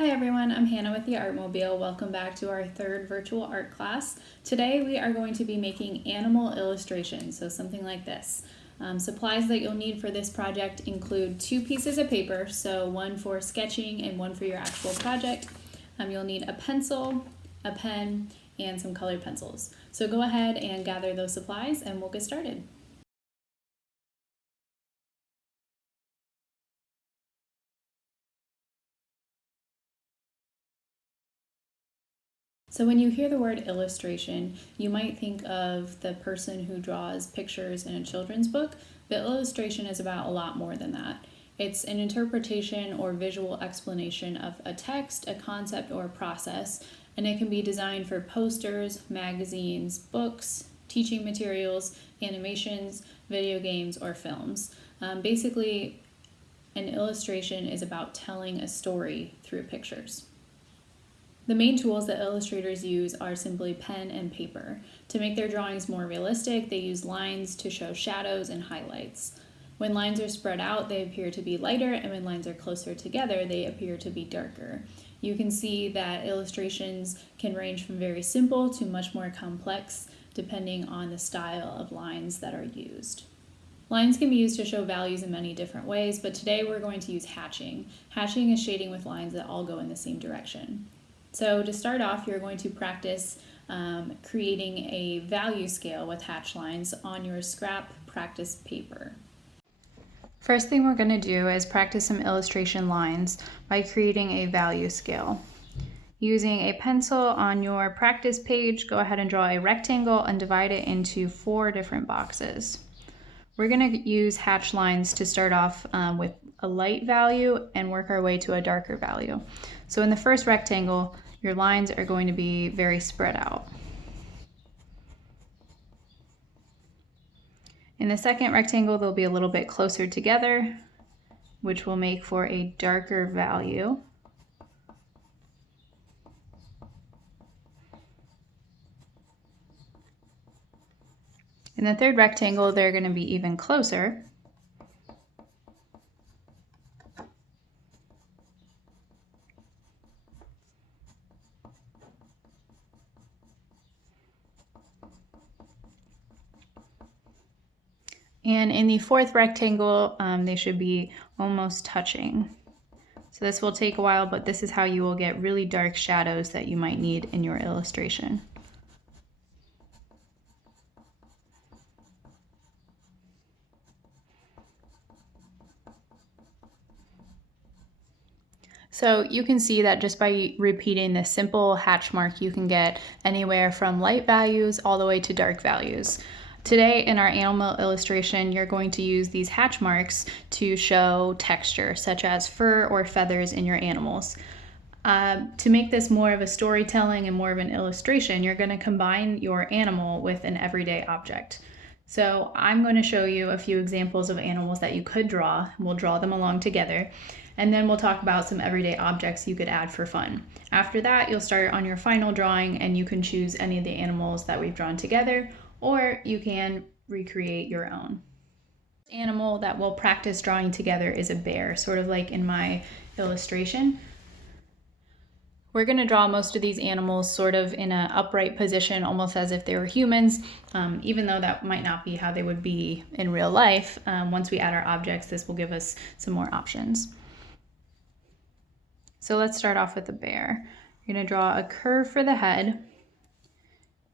Hi everyone, I'm Hannah with the Artmobile. Welcome back to our third virtual art class. Today we are going to be making animal illustrations, so something like this. Supplies that you'll need for this project include 2 pieces of paper, so one for sketching and one for your actual project. You'll need a pencil, a pen, and some colored pencils. So go ahead and gather those supplies and we'll get started. So when you hear the word illustration, you might think of the person who draws pictures in a children's book, but illustration is about a lot more than that. It's an interpretation or visual explanation of a text, a concept, or a process, and it can be designed for posters, magazines, books, teaching materials, animations, video games, or films. Basically, an illustration is about telling a story through pictures. The main tools that illustrators use are simply pen and paper. To make their drawings more realistic, they use lines to show shadows and highlights. When lines are spread out, they appear to be lighter, and when lines are closer together, they appear to be darker. You can see that illustrations can range from very simple to much more complex, depending on the style of lines that are used. Lines can be used to show values in many different ways, but today we're going to use hatching. Hatching is shading with lines that all go in the same direction. So to start off, you're going to practice creating a value scale with hatch lines on your scrap practice paper. First thing we're going to do is practice some illustration lines by creating a value scale. Using a pencil on your practice page, go ahead and draw a rectangle and divide it into 4 different boxes. We're going to use hatch lines to start off with a light value and work our way to a darker value. So in the first rectangle, your lines are going to be very spread out. In the second rectangle, they'll be a little bit closer together, which will make for a darker value. In the third rectangle, they're going to be even closer. And in the fourth rectangle, they should be almost touching. So this will take a while, but this is how you will get really dark shadows that you might need in your illustration. So you can see that just by repeating this simple hatch mark, you can get anywhere from light values all the way to dark values. Today in our animal illustration, you're going to use these hatch marks to show texture, such as fur or feathers in your animals. To make this more of a storytelling and more of an illustration, you're going to combine your animal with an everyday object. So I'm going to show you a few examples of animals that you could draw. We'll draw them along together, and then we'll talk about some everyday objects you could add for fun. After that, you'll start on your final drawing, and you can choose any of the animals that we've drawn together, or you can recreate your own. The animal that we'll practice drawing together is a bear, sort of like in my illustration. We're going to draw most of these animals sort of in an upright position, almost as if they were humans, even though that might not be how they would be in real life. Once we add our objects, this will give us some more options. So let's start off with the bear. You're going to draw a curve for the head,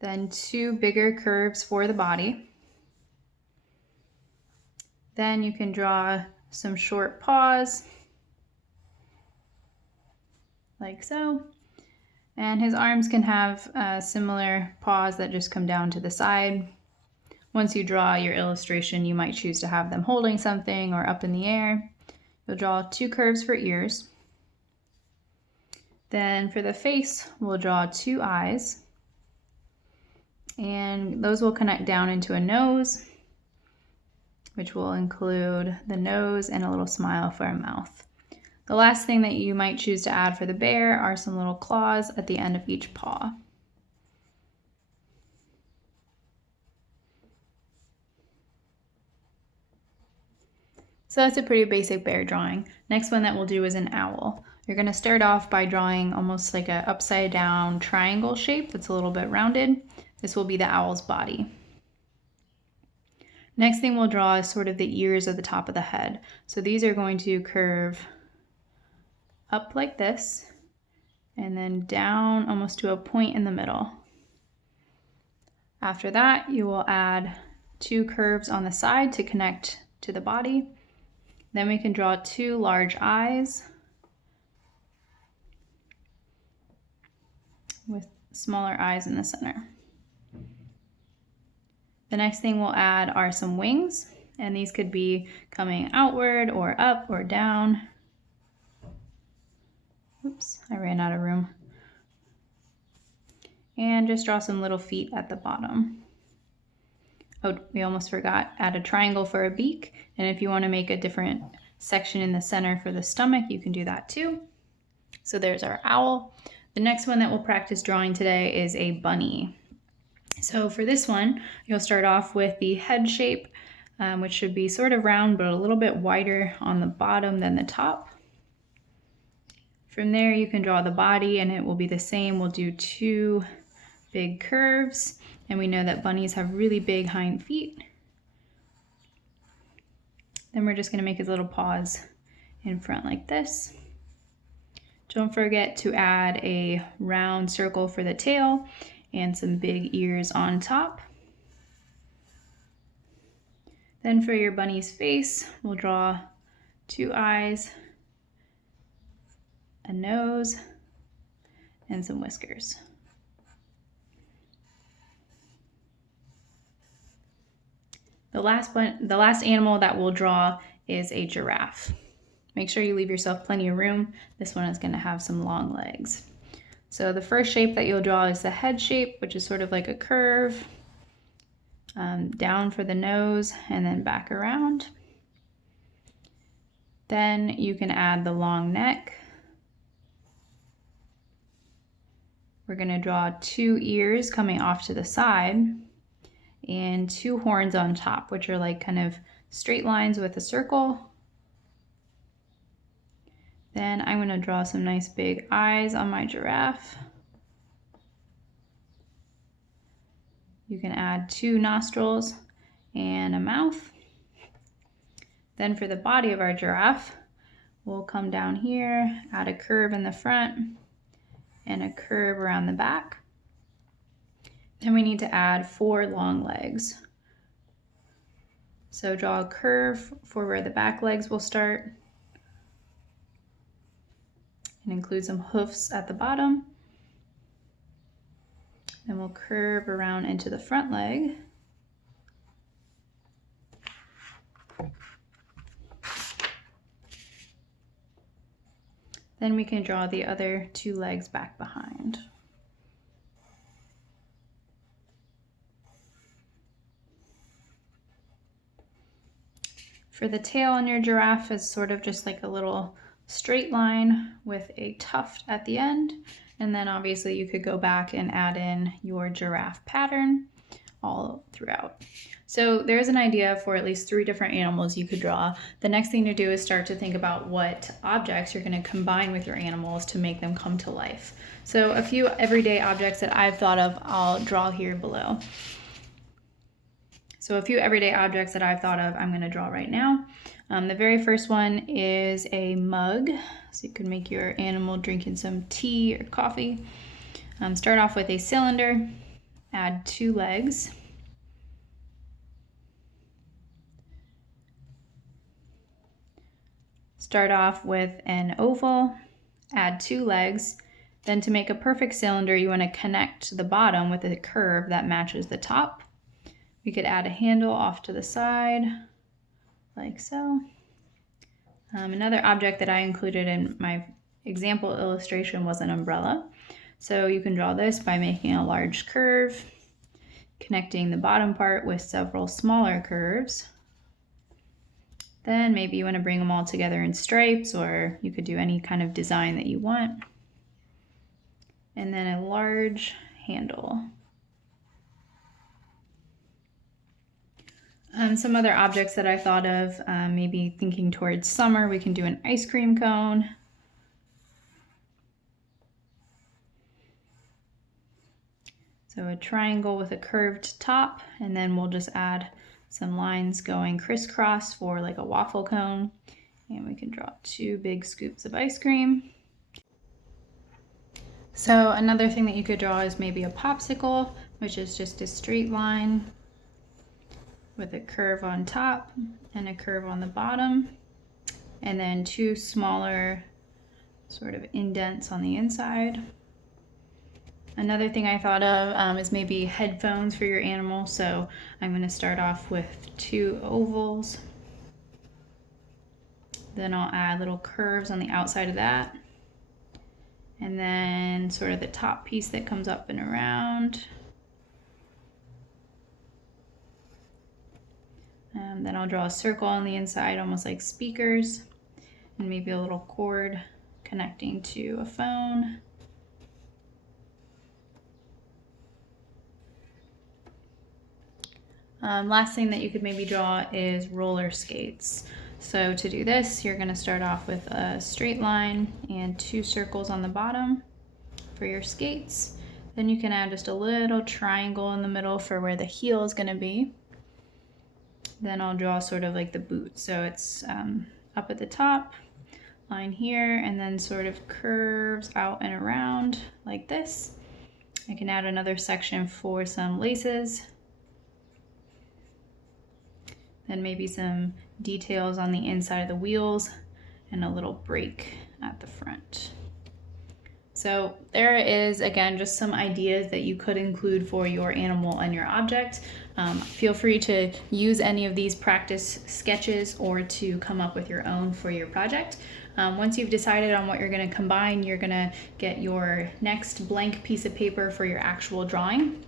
then 2 bigger curves for the body. Then you can draw some short paws, like so. And his arms can have similar paws that just come down to the side. Once you draw your illustration, you might choose to have them holding something or up in the air. You'll draw 2 curves for ears. Then for the face, we'll draw 2 eyes. And those will connect down into a nose, which will include the nose and a little smile for a mouth. The last thing that you might choose to add for the bear are some little claws at the end of each paw. So that's a pretty basic bear drawing. Next one that we'll do is an owl. You're going to start off by drawing almost like an upside down triangle shape that's a little bit rounded. This will be the owl's body. Next thing we'll draw is sort of the ears of the top of the head. So these are going to curve up like this and then down almost to a point in the middle. After that, you will add 2 curves on the side to connect to the body. Then we can draw 2 large eyes with smaller eyes in the center. The next thing we'll add are some wings, and these could be coming outward or up or down. Oops, I ran out of room. And just draw some little feet at the bottom. Oh, we almost forgot, add a triangle for a beak, and if you want to make a different section in the center for the stomach, you can do that too. So there's our owl. The next one that we'll practice drawing today is a bunny. So for this one, you'll start off with the head shape, which should be sort of round, but a little bit wider on the bottom than the top. From there, you can draw the body and it will be the same. We'll do 2 big curves, and we know that bunnies have really big hind feet. Then we're just gonna make his little paws in front like this. Don't forget to add a round circle for the tail and some big ears on top. Then for your bunny's face, we'll draw 2 eyes, a nose, and some whiskers. The last animal that we'll draw is a giraffe. Make sure you leave yourself plenty of room. This one is going to have some long legs. So the first shape that you'll draw is the head shape, which is sort of like a curve, down for the nose and then back around. Then you can add the long neck. We're going to draw 2 ears coming off to the side and 2 horns on top, which are like kind of straight lines with a circle. Then I'm going to draw some nice big eyes on my giraffe. You can add 2 nostrils and a mouth. Then for the body of our giraffe, we'll come down here, add a curve in the front and a curve around the back. Then we need to add 4 long legs. So draw a curve for where the back legs will start. And include some hoofs at the bottom. Then we'll curve around into the front leg. Then we can draw the other 2 legs back behind. For the tail on your giraffe is sort of just like a little straight line with a tuft at the end, and then obviously you could go back and add in your giraffe pattern all throughout. So there's an idea for at least 3 different animals you could draw. The next thing to do is start to think about what objects you're going to combine with your animals to make them come to life. So a few everyday objects that I've thought of, I'll draw here below. So a few everyday objects that I've thought of, I'm going to draw right now. The very first one is a mug. So you can make your animal drinking some tea or coffee. Start off with a cylinder, add 2 legs. Start off with an oval, add 2 legs. Then to make a perfect cylinder, you want to connect the bottom with a curve that matches the top. We could add a handle off to the side, like so. Another object that I included in my example illustration was an umbrella. So you can draw this by making a large curve, connecting the bottom part with several smaller curves. Then maybe you want to bring them all together in stripes, or you could do any kind of design that you want. And then a large handle. Some other objects that I thought of, maybe thinking towards summer, we can do an ice cream cone. So a triangle with a curved top, and then we'll just add some lines going crisscross for like a waffle cone. And we can draw 2 big scoops of ice cream. So another thing that you could draw is maybe a popsicle, which is just a straight line with a curve on top and a curve on the bottom, and then 2 smaller sort of indents on the inside. Another thing I thought of is maybe headphones for your animal. So I'm going to start off with 2 ovals. Then I'll add little curves on the outside of that. And then sort of the top piece that comes up and around. Then I'll draw a circle on the inside, almost like speakers, and maybe a little cord connecting to a phone. Last thing that you could maybe draw is roller skates. So to do this, you're going to start off with a straight line and 2 circles on the bottom for your skates. Then you can add just a little triangle in the middle for where the heel is going to be. Then I'll draw sort of like the boot. So it's up at the top, line here, and then sort of curves out and around like this. I can add another section for some laces. Then maybe some details on the inside of the wheels and a little break at the front. So there is, again, just some ideas that you could include for your animal and your object. Feel free to use any of these practice sketches or to come up with your own for your project. Once you've decided on what you're going to combine, you're going to get your next blank piece of paper for your actual drawing.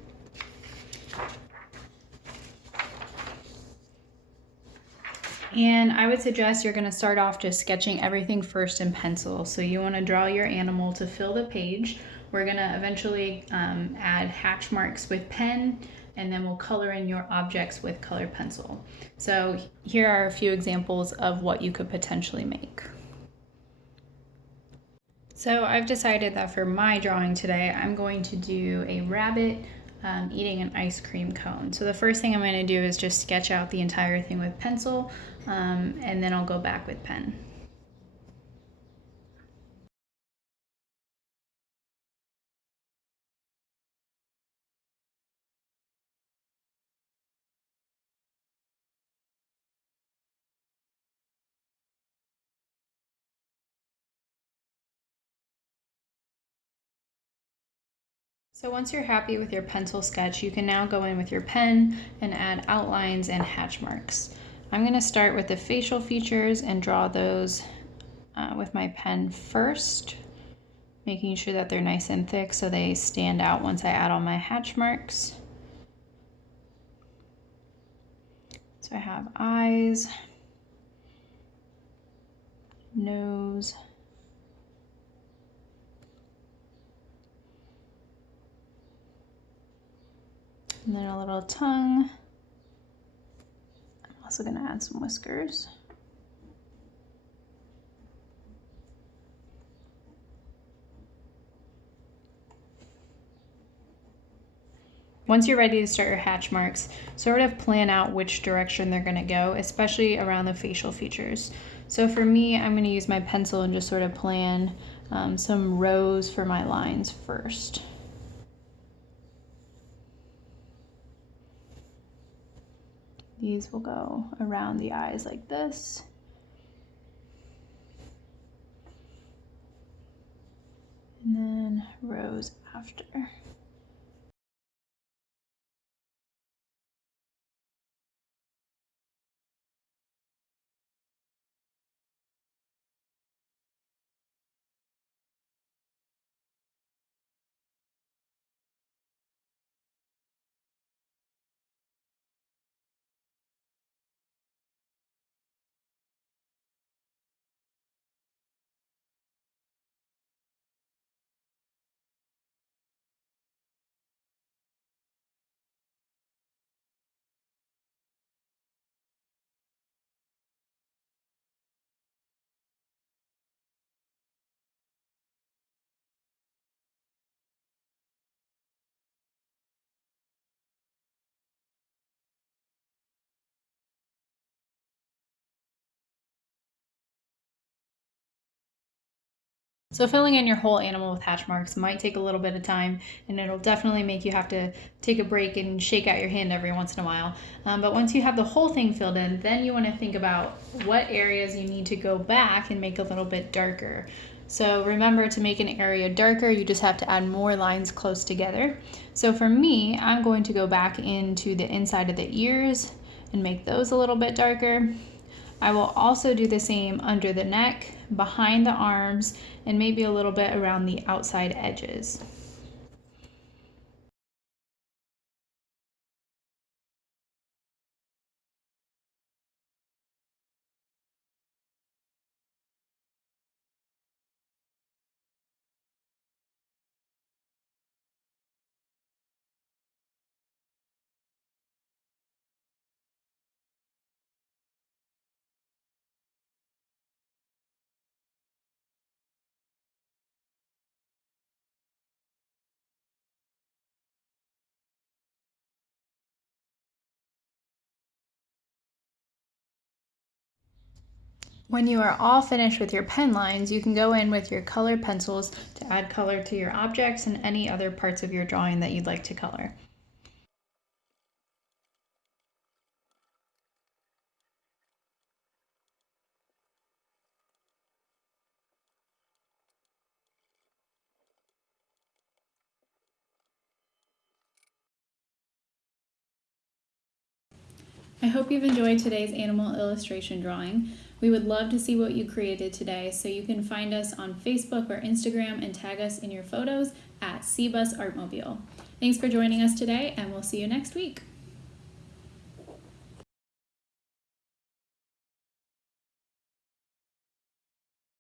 And I would suggest you're going to start off just sketching everything first in pencil. So you want to draw your animal to fill the page. We're going to eventually add hatch marks with pen, and then we'll color in your objects with colored pencil. So here are a few examples of what you could potentially make. So I've decided that for my drawing today, I'm going to do a rabbit eating an ice cream cone. So the first thing I'm going to do is just sketch out the entire thing with pencil, and then I'll go back with pen. So once you're happy with your pencil sketch, you can now go in with your pen and add outlines and hatch marks. I'm going to start with the facial features and draw those with my pen first, making sure that they're nice and thick so they stand out once I add all my hatch marks. So I have eyes, nose, and then a little tongue. I'm also going to add some whiskers. Once you're ready to start your hatch marks, sort of plan out which direction they're going to go, especially around the facial features. So for me, I'm going to use my pencil and just sort of plan some rows for my lines first. These will go around the eyes like this. And then rows after. So filling in your whole animal with hatch marks might take a little bit of time, and it'll definitely make you have to take a break and shake out your hand every once in a while. But once you have the whole thing filled in, then you want to think about what areas you need to go back and make a little bit darker. So remember, to make an area darker, you just have to add more lines close together. So for me, I'm going to go back into the inside of the ears and make those a little bit darker. I will also do the same under the neck, behind the arms, and maybe a little bit around the outside edges. When you are all finished with your pen lines, you can go in with your color pencils to add color to your objects and any other parts of your drawing that you'd like to color. I hope you've enjoyed today's animal illustration drawing. We would love to see what you created today, so you can find us on Facebook or Instagram and tag us in your photos at CBus Artmobile. Thanks for joining us today, and we'll see you next week.